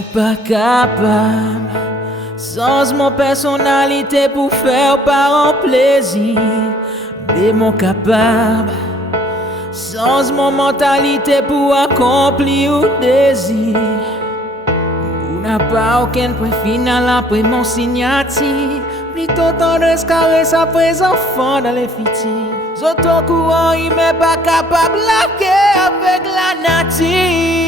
Mon pas capable, sans mon personnalité pour faire parents plaisir. Mais mon capable, sans mon mentalité pour accomplir un désir. On n'a pas aucun point final après mon signature. Plutôt tendresse caresse après enfants dans les fitives. J'entends courant, il m'est pas capable de avec la nature.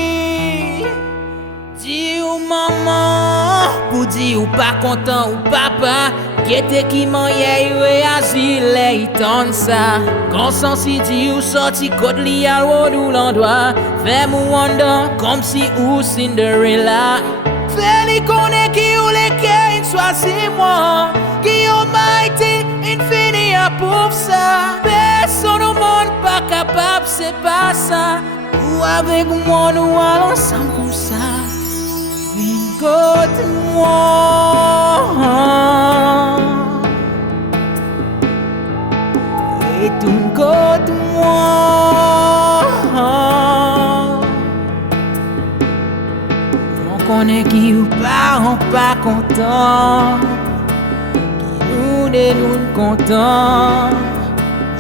Dis ou maman, pour dire ou pas content ou papa, qui était qui m'en y réagit, les tente ça. Quand sans si dit ou sorti côte li à ou l'endroit, fais mou wonder comme si ou Cinderella. Fais les connaître qui ou les qui choisis-moi, qui almighty infini à pour ça. Personne au monde pas capable, c'est pas ça. Ou avec moi nous allons ensemble comme ça. Une côte moi et une côte moi. On connaît qui ou pas content, qui nous content.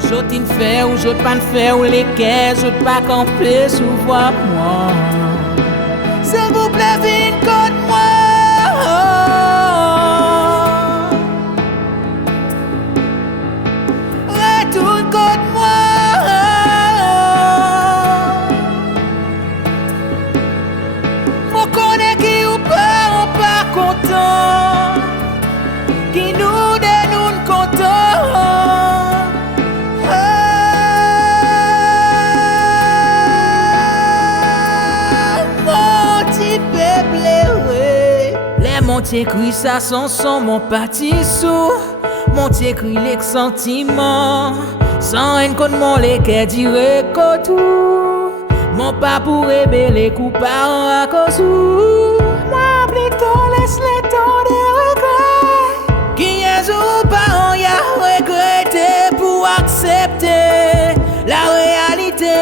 J'ôte une fait ou j'ôte pas faire ou les caisses, j'ôte pas camper sous voix moi. S'il vous plaît, viens contre moi. Retourne contre moi. Moi connais qui ou pas content, qui nous dénoue content. Mon t'écrit ça sans son, mon parti sous. Mon t'écrit les sentiments, sans haine contre mon les direct tout. Mon pas pour rébeller coupable à cause où. Moi plutôt laisse les temps de regret. Qui est ou pas y a regretté pour accepter la réalité.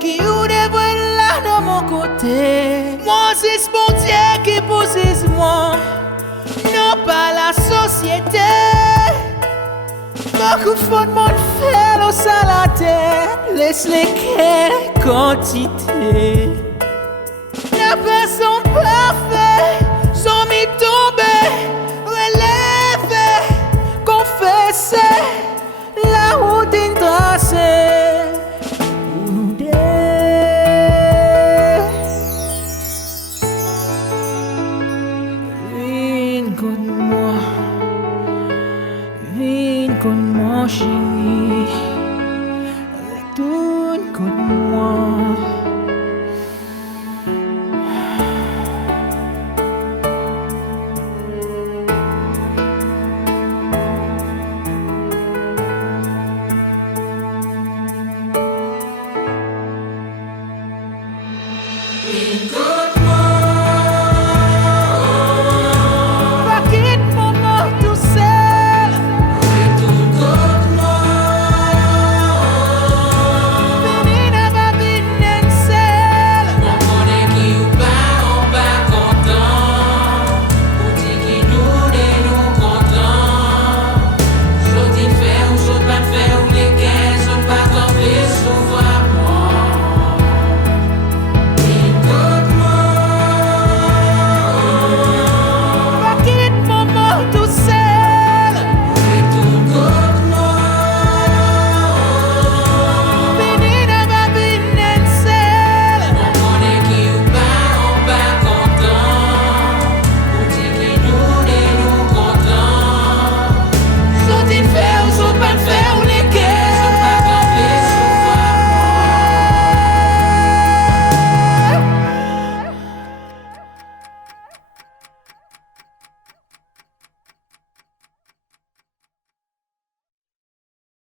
Qui ou devrait là de mon côté. Moi c'est mon Dieu qui possède moi, non pas la société. Beaucoup faut de monde faire l'eau à la tête, laisse les quelles quantité. La personne parfaite, sans m'y tomber, relever, confesser, la route est tracée. Pour nous deux. Viens contre moi, chérie, retourne contre moi.